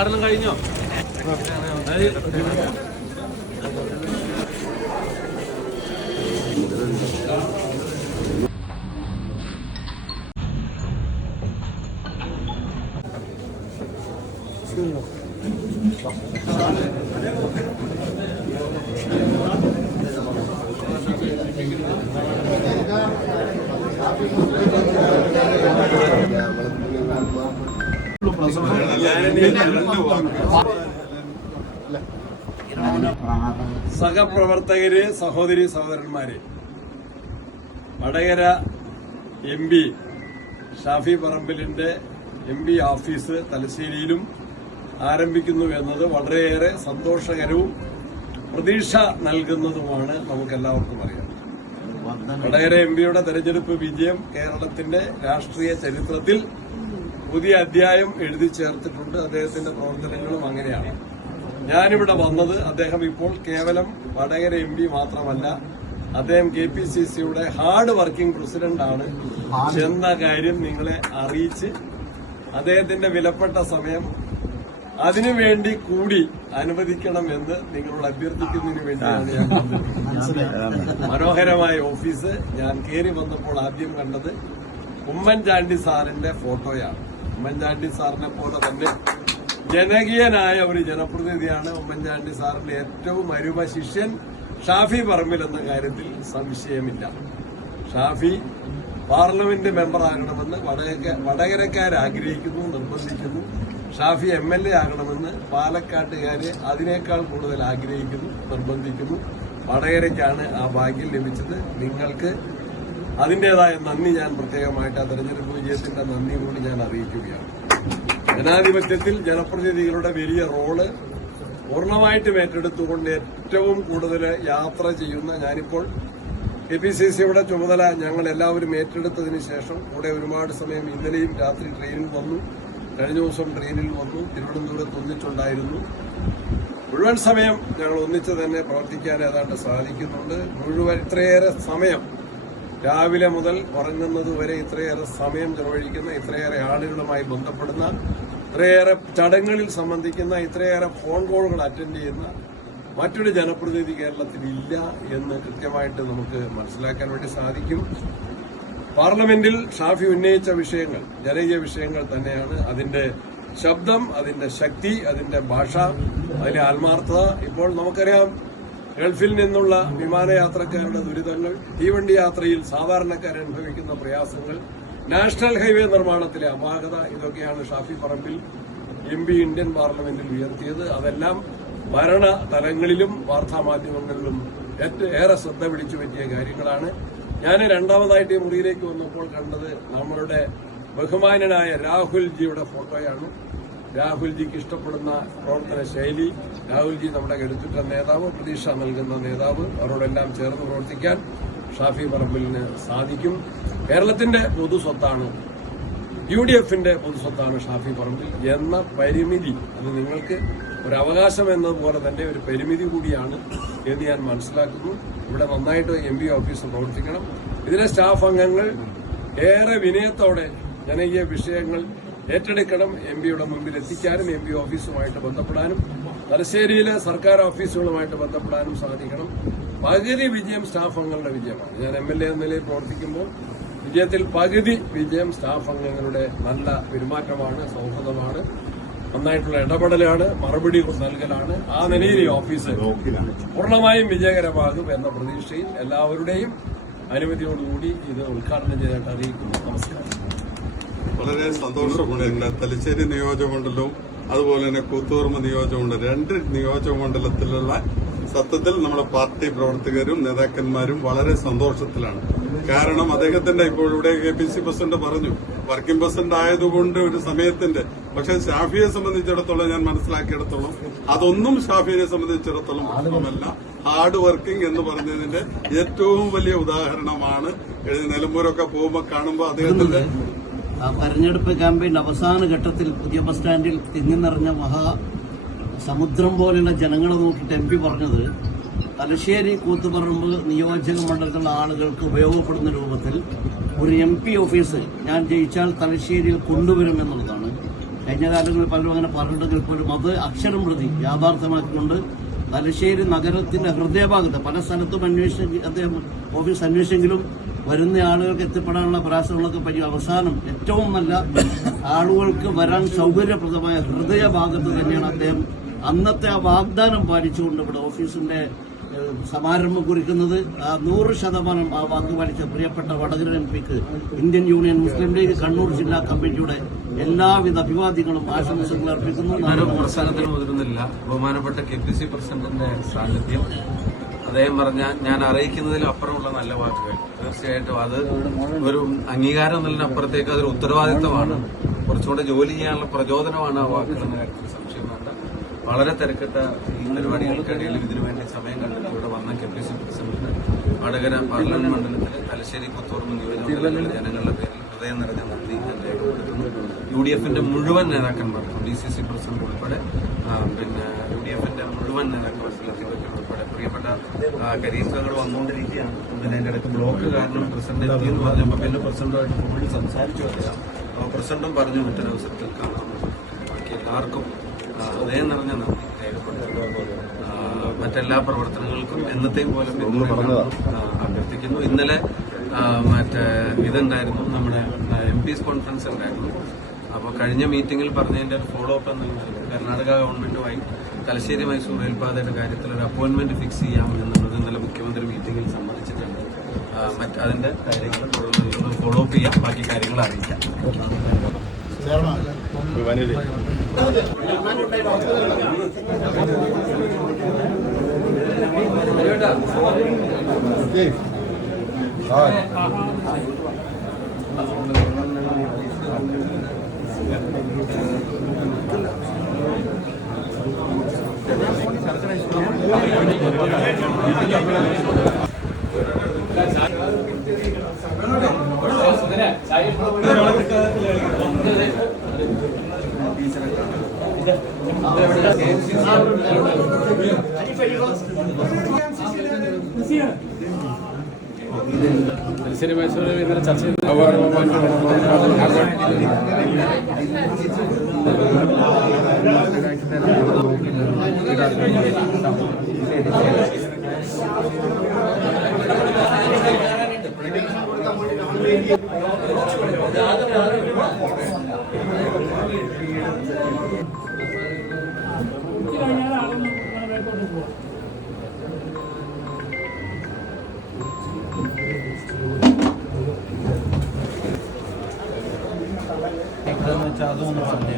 ഉദ്ഘാടനം കഴിഞ്ഞോ? അത് സഹപ്രവർത്തകര് സഹോദരി സഹോദരന്മാര് വടകര എം പി ഷാഫി പറമ്പിലിന്റെ എം പി ഓഫീസ് തലശ്ശേരിയിലും ആരംഭിക്കുന്നു എന്നത് വളരെയേറെ സന്തോഷകരവും പ്രതീക്ഷ നൽകുന്നതുമാണ് നമുക്കെല്ലാവർക്കും അറിയാം. വടകര എം പിയുടെ തെരഞ്ഞെടുപ്പ് വിജയം കേരളത്തിന്റെ രാഷ്ട്രീയ ചരിത്രത്തിൽ പുതിയ അധ്യായം എഴുതി ചേർത്തിട്ടുണ്ട്. അദ്ദേഹത്തിന്റെ പ്രവർത്തനങ്ങളും അങ്ങനെയാണ്. ഞാനിവിടെ വന്നത് അദ്ദേഹം ഇപ്പോൾ കേവലം വടകര എം പി മാത്രമല്ല അദ്ദേഹം കെ പി സി സിയുടെ ഹാർഡ് വർക്കിംഗ് പ്രസിഡന്റ് ആണ് എന്ന കാര്യം നിങ്ങളെ അറിയിച്ച് അദ്ദേഹത്തിന്റെ വിലപ്പെട്ട സമയം അതിനുവേണ്ടി കൂടി അനുവദിക്കണം എന്ന് നിങ്ങളോട് അഭ്യർത്ഥിക്കുന്നതിന് വേണ്ടിയാണ് ഞാൻ. മനോഹരമായ ഓഫീസ്. ഞാൻ കയറി വന്നപ്പോൾ ആദ്യം കണ്ടത് ഉമ്മൻചാണ്ടി സാറിന്റെ ഫോട്ടോയാണ്. ഉമ്മൻചാണ്ടി സാറിനെ പോലെ തന്നെ ജനകീയനായ ഒരു ജനപ്രതിനിധിയാണ് ഉമ്മൻചാണ്ടി സാറിന്റെ ഏറ്റവും അരുമ ശിഷ്യൻ ഷാഫി പറമ്പിൽ എന്ന കാര്യത്തിൽ സംശയമില്ല. ഷാഫി പാർലമെന്റ് മെമ്പറാകണമെന്ന് വടകര വടകരക്കാർ ആഗ്രഹിക്കുന്നു നിർബന്ധിക്കുന്നു. ഷാഫി എം എൽ എ ആകണമെന്ന് പാലക്കാട്ടുകാര് അതിനേക്കാൾ കൂടുതൽ ആഗ്രഹിക്കുന്നു നിർബന്ധിക്കുന്നു. വടകരയ്ക്കാണ് ആ ഭാഗ്യം ലഭിച്ചത്. നിങ്ങൾക്ക് അതിന്റേതായ നന്ദി ഞാൻ പ്രത്യേകമായിട്ട് ആ തെരഞ്ഞെടുപ്പ് വിജയത്തിന്റെ നന്ദി കൂടി ഞാൻ അറിയിക്കുകയാണ്. ജനാധിപത്യത്തിൽ ജനപ്രതിനിധികളുടെ വലിയ റോൾ പൂർണമായിട്ടും ഏറ്റെടുത്തുകൊണ്ട് ഏറ്റവും കൂടുതൽ യാത്ര ചെയ്യുന്ന ഞാനിപ്പോൾ കെ പി സി സിയുടെ ചുമതല ഞങ്ങൾ എല്ലാവരും ഏറ്റെടുത്തതിന് ശേഷം കൂടെ ഒരുപാട് സമയം ഇന്നലെയും രാത്രി ട്രെയിനിൽ വന്നു. കഴിഞ്ഞ ദിവസം ട്രെയിനിൽ വന്നു. തിരുവനന്തപുരത്ത് ഒന്നിച്ചുണ്ടായിരുന്നു. മുഴുവൻ സമയം ഞങ്ങൾ ഒന്നിച്ച് തന്നെ പ്രവർത്തിക്കാൻ ഏതാണ്ട് സാധിക്കുന്നുണ്ട്. മുഴുവൻ ഇത്രയേറെ സമയം രാവിലെ മുതൽ ഉറങ്ങുന്നത് വരെ ഇത്രയേറെ സമയം ചെലവഴിക്കുന്ന ഇത്രയേറെ ആളുകളുമായി ബന്ധപ്പെടുന്ന ഇത്രയേറെ ചടങ്ങുകളിൽ സംബന്ധിക്കുന്ന ഇത്രയേറെ ഫോൺ കോളുകൾ അറ്റൻഡ് ചെയ്യുന്ന മറ്റൊരു ജനപ്രതിനിധി കേരളത്തിൽ ഇല്ല എന്ന് കൃത്യമായിട്ട് നമുക്ക് മനസ്സിലാക്കാൻ വേണ്ടി സാധിക്കും. പാർലമെന്റിൽ ഷാഫി ഉന്നയിച്ച വിഷയങ്ങൾ ജനകീയ വിഷയങ്ങൾ തന്നെയാണ്. അതിന്റെ ശബ്ദം അതിന്റെ ശക്തി അതിന്റെ ഭാഷ അതിലെ ആത്മാർത്ഥത. ഇപ്പോൾ നമുക്കറിയാം ഗൾഫിൽ നിന്നുള്ള വിമാനയാത്രക്കാരുടെ ദുരിതങ്ങൾ തീവണ്ടി യാത്രയിൽ സാധാരണക്കാരൻ അനുഭവിക്കുന്ന പ്രയാസങ്ങൾ നാഷണൽ ഹൈവേ നിർമ്മാണത്തിലെ അപാകത ഇതൊക്കെയാണ് Shafi Parambil M P Indian പാർലമെന്റിൽ ഉയർത്തിയത്. അതെല്ലാം ഭരണ തലങ്ങളിലും വാർത്താമാധ്യമങ്ങളിലും മാധ്യമങ്ങളിലും ഏറെ ശ്രദ്ധ പിടിച്ചു പറ്റിയ കാര്യങ്ങളാണ്. ഞാൻ രണ്ടാമതായിട്ട് ഈ മുറിയിലേക്ക് വന്നപ്പോൾ കണ്ടത് നമ്മളുടെ ബഹുമാനനായ രാഹുൽജിയുടെ ഫോട്ടോയാണ്. രാഹുൽജിക്ക് ഇഷ്ടപ്പെടുന്ന പ്രവർത്തന ശൈലി രാഹുൽജി നമ്മുടെ കരുത്തുറ്റ നേതാവ് പ്രതീക്ഷ നൽകുന്ന നേതാവ് അവരോടെല്ലാം ചേർന്ന് പ്രവർത്തിക്കാൻ ഷാഫി പറമ്പിലിന് സാധിക്കും. കേരളത്തിന്റെ പൊതുസ്വത്താണ് യു ഡി എഫിന്റെ പൊതുസ്വത്താണ് ഷാഫി പറമ്പിൽ എന്ന പരിമിതി. അത് നിങ്ങൾക്ക് ഒരു അവകാശം എന്നതുപോലെ തന്നെ ഒരു പരിമിതി കൂടിയാണ് എന്ന് ഞാൻ മനസ്സിലാക്കുന്നു. ഇവിടെ നന്നായിട്ട് എം പി ഓഫീസ് പ്രവർത്തിക്കണം. ഇതിലെ സ്റ്റാഫ് അംഗങ്ങൾ ഏറെ വിനയത്തോടെ ജനകീയ വിഷയങ്ങൾ ഏറ്റെടുക്കണം. എം പിയുടെ മുമ്പിൽ എത്തിക്കാനും എം പി ഓഫീസുമായിട്ട് ബന്ധപ്പെടാനും തലശ്ശേരിയിലെ സർക്കാർ ഓഫീസുകളുമായിട്ട് ബന്ധപ്പെടാനും സാധിക്കണം. പകുതി വിജയം സ്റ്റാഫ് അംഗങ്ങളുടെ വിജയമാണ്. ഞാൻ എം എൽ എ എന്ന നിലയിൽ പ്രവർത്തിക്കുമ്പോൾ വിജയത്തിൽ പകുതി വിജയം സ്റ്റാഫ് അംഗങ്ങളുടെ നല്ല പെരുമാറ്റമാണ് സൗഹൃദമാണ് നന്നായിട്ടുള്ള ഇടപെടലാണ് മറുപടി നൽകലാണ്. ആ നിലയിൽ ഈ ഓഫീസ് പൂർണമായും വിജയകരമാകും എന്ന പ്രതീക്ഷയിൽ എല്ലാവരുടെയും അനുമതിയോടുകൂടി ഇത് ഉദ്ഘാടനം ചെയ്തിട്ട് അറിയിക്കുന്നു. നമസ്കാരം. വളരെ സന്തോഷമുണ്ട് തലശ്ശേരി നിയോജകമണ്ഡലവും അതുപോലെ തന്നെ കൂത്തുപറമ്പ് നിയോജകമണ്ഡലം രണ്ട് നിയോജകമണ്ഡലത്തിലുള്ള സത്യത്തിൽ നമ്മുടെ പാർട്ടി പ്രവർത്തകരും നേതാക്കന്മാരും വളരെ സന്തോഷത്തിലാണ്. കാരണം അദ്ദേഹത്തിന്റെ ഇപ്പോൾ ഇവിടെ കെ പി സി പ്രസിഡന്റ് പറഞ്ഞു വർക്കിംഗ് പ്രസിഡന്റ് ആയതുകൊണ്ട് ഒരു സമയത്തിന്റെ പക്ഷെ ഷാഫിയെ സംബന്ധിച്ചിടത്തോളം ഞാൻ മനസ്സിലാക്കിയിടത്തോളം അതൊന്നും ഷാഫിയെ സംബന്ധിച്ചിടത്തോളം പ്രശ്നമല്ല ഹാർഡ് വർക്കിംഗ് എന്ന് പറഞ്ഞതിന്റെ ഏറ്റവും വലിയ ഉദാഹരണമാണ് നിലമ്പൂരൊക്കെ പോകുമ്പോൾ കാണുമ്പോൾ അദ്ദേഹത്തിന്റെ തെരഞ്ഞെടുപ്പ് ക്യാമ്പയിൻ അവസാന ഘട്ടത്തിൽ പുതിയ ബസ് സ്റ്റാൻഡിൽ തിങ്ങി നിറഞ്ഞ മഹാ സമുദ്രം പോലെയുള്ള ജനങ്ങളെ നോക്കിയിട്ട് എം പി പറഞ്ഞത് തലശ്ശേരി കൂത്തുപറമ്പ് നിയോജക മണ്ഡലത്തിലുള്ള ആളുകൾക്ക് ഉപയോഗപ്പെടുന്ന രൂപത്തിൽ ഒരു എം പി ഓഫീസ് ഞാൻ ജയിച്ചാൽ തലശ്ശേരിയിൽ കൊണ്ടുവരുമെന്നുള്ളതാണ് കഴിഞ്ഞ കാലങ്ങളിൽ പലരും അങ്ങനെ പറഞ്ഞിട്ടുണ്ടെങ്കിൽ പോലും അത് അക്ഷരം പ്രതി യാഥാർത്ഥ്യമാക്കിക്കൊണ്ട് തലശ്ശേരി നഗരത്തിന്റെ ഹൃദയഭാഗത്ത് പല സ്ഥലത്തും അന്വേഷിച്ച അദ്ദേഹം ഓഫീസ് അന്വേഷിച്ചെങ്കിലും വരുന്ന ആളുകൾക്ക് എത്തിപ്പെടാനുള്ള പ്രയാസങ്ങളൊക്കെ പറ്റി അവസാനം ഏറ്റവും നല്ല ആളുകൾക്ക് വരാൻ സൗകര്യപ്രദമായ ഹൃദയഭാഗത്ത് തന്നെയാണ് അദ്ദേഹം അന്നത്തെ ആ വാഗ്ദാനം പാലിച്ചുകൊണ്ട് ഇവിടെ ഓഫീസിന്റെ സമാരംഭം കുറിക്കുന്നത്. ആ നൂറ് ശതമാനം ആ വാക്ക് പാലിച്ച പ്രിയപ്പെട്ട വടകര എം പിക്ക് Indian Union Muslim League Kannur ജില്ലാ കമ്മിറ്റിയുടെ എല്ലാവിധ അഭിവാദ്യങ്ങളും ആശംസകളും അർപ്പിക്കുന്നു. ബഹുമാനപ്പെട്ട കെ പി സി പ്രസിഡന്റിന്റെ സാന്നിധ്യം. അദ്ദേഹം പറഞ്ഞ ഞാൻ അറിയിക്കുന്നതിലും അപ്പുറമുള്ള നല്ല വാക്കുകൾ. തീർച്ചയായിട്ടും അത് ഒരു അംഗീകാരം എന്നതിനപ്പുറത്തേക്ക് അതൊരു ഉത്തരവാദിത്തമാണ്. കുറച്ചുകൂടെ ജോലി ചെയ്യാനുള്ള പ്രചോദനമാണ് ആ വാക്കുകളെന്ന കാര്യത്തിൽ സംശയം വേണ്ട. വളരെ തിരക്കിട്ട ഈ പരിപാടികൾക്കിടയിൽ ഇതിനു വേണ്ടി സമയം കണ്ടെത്തി ഇവിടെ വന്ന K P C president Vadakara parliament മണ്ഡലത്തിലെ തലശ്ശേരി പുത്തൂർന്ന് നിയോജകമണ്ഡലത്തിലെ ജനങ്ങളുടെ പേരിൽ ഹൃദയം നിറഞ്ഞ നന്ദി രേഖപ്പെടുത്തുന്നു. യു ഡി എഫിന്റെ മുഴുവൻ നേതാക്കന്മാർക്കും ഡി സി സി പ്രസിഡന്റ് ഉൾപ്പെടെ പിന്നെ യു ഡി എഫിന്റെ മുഴുവൻ ഉൾപ്പെടെ പ്രിയപ്പെട്ട ആ, കരീം കാങ്ങൾ വന്നുകൊണ്ടിരിക്കുകയാണ്. ഇതിന് അതിന്റെ ഇടയ്ക്ക് ബ്ലോക്ക് കാരണം പ്രസിഡന്റ് എത്തി എന്ന് പറഞ്ഞപ്പോൾ പിന്നെ പ്രസിഡന്റുമായിട്ട് ഫോണിൽ സംസാരിച്ചു അദ്ദേഹം അപ്പോൾ പ്രസിഡന്റും പറഞ്ഞു മറ്റൊരു അവസരത്തിൽ ബാക്കി എല്ലാവർക്കും അതേ ഹൃദയം നിറഞ്ഞ നന്ദി. മറ്റെല്ലാ പ്രവർത്തനങ്ങൾക്കും എന്നത്തെ പോലെ അഭ്യർത്ഥിക്കുന്നു. ഇന്നലെ മറ്റേ ഇതുണ്ടായിരുന്നു. നമ്മുടെ എം പീസ് കോൺഫറൻസ് ഉണ്ടായിരുന്നു. അപ്പോൾ കഴിഞ്ഞ മീറ്റിംഗിൽ പറഞ്ഞതിന്റെ ഒരു ഫോളോ അപ്പ് എന്ന നിലയിൽ കർണാടക ഗവൺമെന്റുമായി തലശ്ശേരി മൈസൂർ റെയിൽപാതയുടെ കാര്യത്തിൽ ഒരു അപ്പോയിന്റ്മെന്റ് ഫിക്സ് ചെയ്യാം എന്നുള്ളത് ഇന്നലെ മുഖ്യമന്ത്രി മീറ്റിംഗിൽ സമ്മതിച്ചിട്ടുണ്ട്. ആ, മറ്റ് അതിന്റെ കാര്യങ്ങൾ ഫോളോ അപ്പ് ചെയ്യാം. ബാക്കി കാര്യങ്ങൾ അറിയിക്കാം. തലശ്ശേരി മൈസൂരിൽ ഇന്നലെ ചർച്ച അതൊന്നും പറഞ്ഞു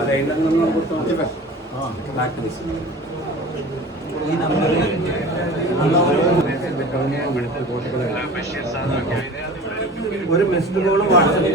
അതെല്ലാം നമ്മൾ കൊടുത്തു ആ ഒരു മിസ്ഡ് കോളും വാട്സപ്പിൽ